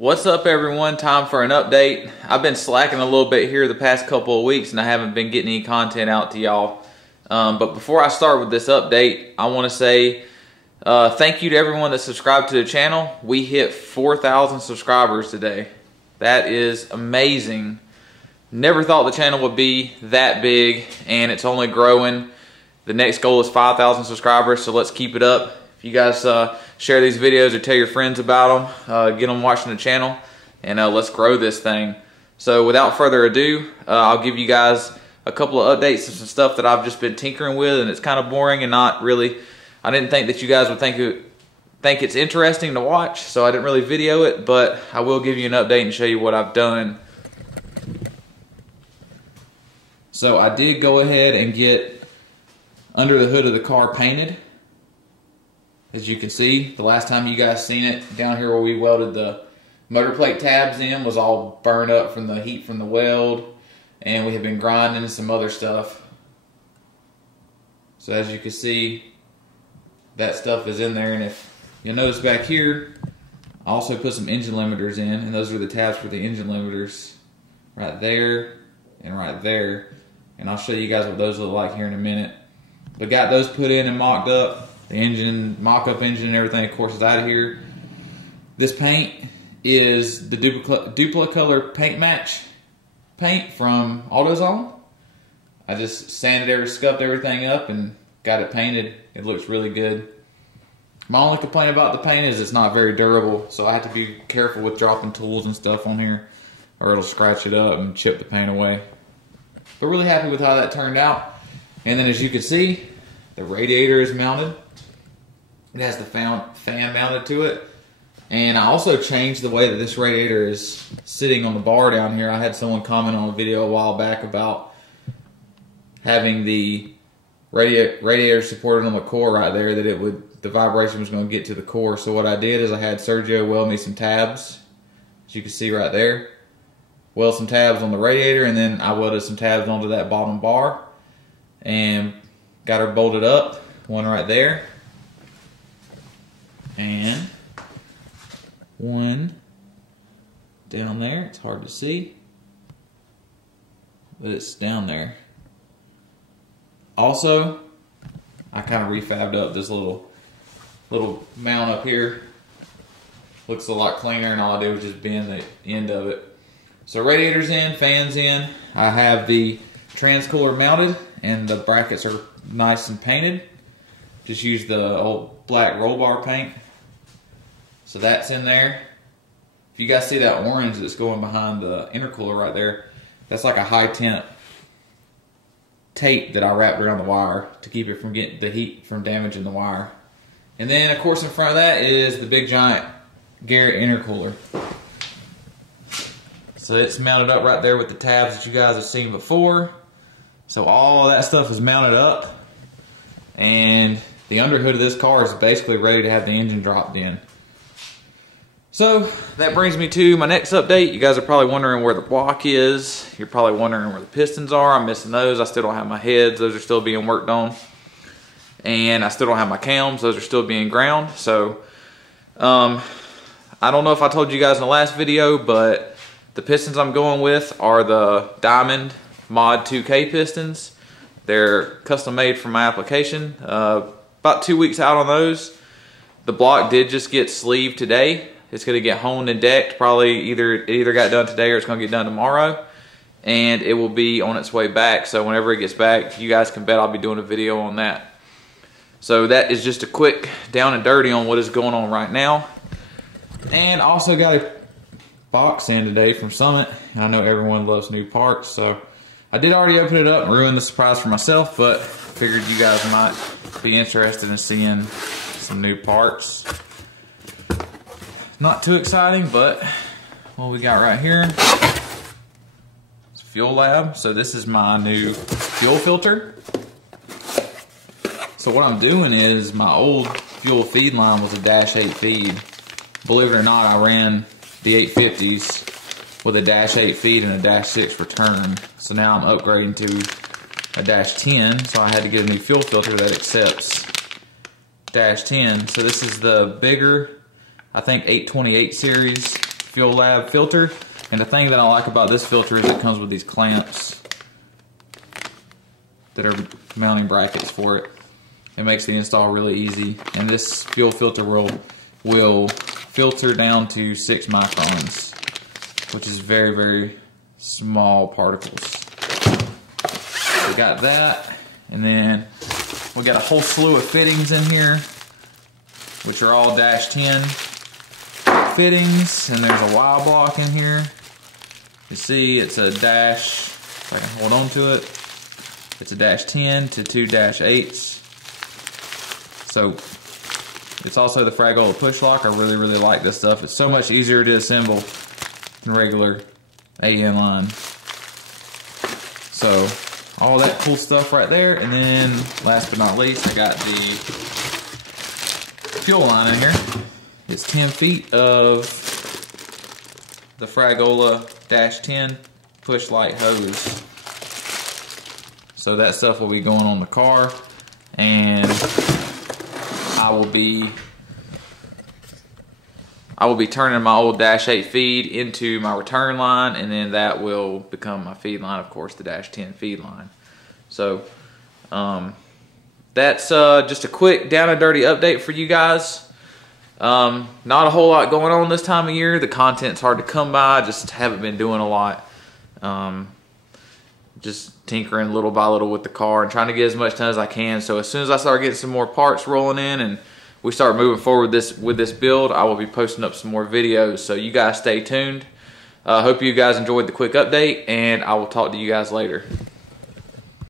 What's up, everyone? Time for an update. I've been slacking a little bit here the past couple of weeks and I haven't been getting any content out to y'all. But before I start with this update, I want to say thank you to everyone that subscribed to the channel. We hit 4,000 subscribers today. That is amazing. Never thought the channel would be that big, and it's only growing. The next goal is 5,000 subscribers, so let's keep it up. If you guys share these videos or tell your friends about them, get them watching the channel, and let's grow this thing. So without further ado, I'll give you guys a couple of updates of some stuff that I've just been tinkering with, and it's kind of boring and not really, I didn't think that you guys would think it's interesting to watch, so I didn't really video it, but I will give you an update and show you what I've done. So I did go ahead and get under the hood of the car painted. As you can see, the last time you guys seen it, down here where we welded the motor plate tabs in was all burned up from the heat from the weld, and we have been grinding some other stuff. So as you can see, that stuff is in there, and if you'll notice back here, I also put some engine limiters in, and those are the tabs for the engine limiters right there and right there, and I'll show you guys what those look like here in a minute. But got those put in and mocked up. The engine, mock-up engine and everything, of course, is out of here. This paint is the Duplicolor paint match paint from AutoZone. I just sanded scuffed everything up and got it painted. It looks really good. My only complaint about the paint is it's not very durable, so I have to be careful with dropping tools and stuff on here, or it'll scratch it up and chip the paint away. But really happy with how that turned out. And then as you can see, the radiator is mounted. It has the fan mounted to it. And I also changed the way that this radiator is sitting on the bar down here. I had someone comment on a video a while back about having the radiator supported on the core right there, that the vibration was going to get to the core. So what I did is I had Sergio weld me some tabs, as you can see right there. Weld some tabs on the radiator, and then I welded some tabs onto that bottom bar and got her bolted up, one right there and one down there. It's hard to see, but it's down there. Also, I kind of refabbed up this little mount up here. Looks a lot cleaner, and all I did was just bend the end of it. So radiator's in, fan's in. I have the transcooler mounted, and the brackets are nice and painted. Just use the old black roll bar paint. So that's in there. If you guys see that orange that's going behind the intercooler right there, that's like a high temp tape that I wrapped around the wire to keep it from getting the heat from damaging the wire. And then of course in front of that is the big giant Garrett intercooler. So it's mounted up right there with the tabs that you guys have seen before. So all of that stuff is mounted up, and the underhood of this car is basically ready to have the engine dropped in. So that brings me to my next update. You guys are probably wondering where the block is. You're probably wondering where the pistons are. I'm missing those. I still don't have my heads. Those are still being worked on. And I still don't have my cams. Those are still being ground. So I don't know if I told you guys in the last video, but the pistons I'm going with are the Diamond Mod 2K pistons. They're custom made for my application. About 2 weeks out on those. The block did just get sleeved today. It's going to get honed and decked. Probably it either got done today or it's going to get done tomorrow. And it will be on its way back. So whenever it gets back, you guys can bet I'll be doing a video on that. So that is just a quick down and dirty on what is going on right now. And also got a box in today from Summit. I know everyone loves new parts, so I did already open it up and ruin the surprise for myself, but figured you guys might be interested in seeing some new parts. Not too exciting, but what we got right here is Fuel Lab. So this is my new fuel filter. So what I'm doing is, my old fuel feed line was a -8 feed. Believe it or not, I ran the 850s with a -8 feed and a -6 return. So now I'm upgrading to a -10, so I had to get a new fuel filter that accepts -10. So this is the bigger, I think 828 series Fuel Lab filter. And the thing that I like about this filter is it comes with these clamps that are mounting brackets for it. It makes the install really easy. And this fuel filter will filter down to 6 microns, which is very, very small particles. We got that, and then we got a whole slew of fittings in here, which are all -10 fittings, and there's a Y block in here. You see it's a dash, if I can hold on to it, it's a -10 to 2 -8s. So it's also the Fragola push lock. I really, really like this stuff. It's so much easier to assemble than regular AN line. So all that cool stuff right there. And then last but not least, I got the fuel line in here. It's 10 feet of the Fragola -10 push light hose. So that stuff will be going on the car, and I will be turning my old -8 feed into my return line, and then that will become my feed line, of course, the -10 feed line. So that's just a quick down and dirty update for you guys. Not a whole lot going on this time of year. The content's hard to come by. Just haven't been doing a lot. Just tinkering little by little with the car and trying to get as much done as I can. So as soon as I start getting some more parts rolling in and we start moving forward with this build, I will be posting up some more videos. So you guys stay tuned. Hope you guys enjoyed the quick update, and I will talk to you guys later.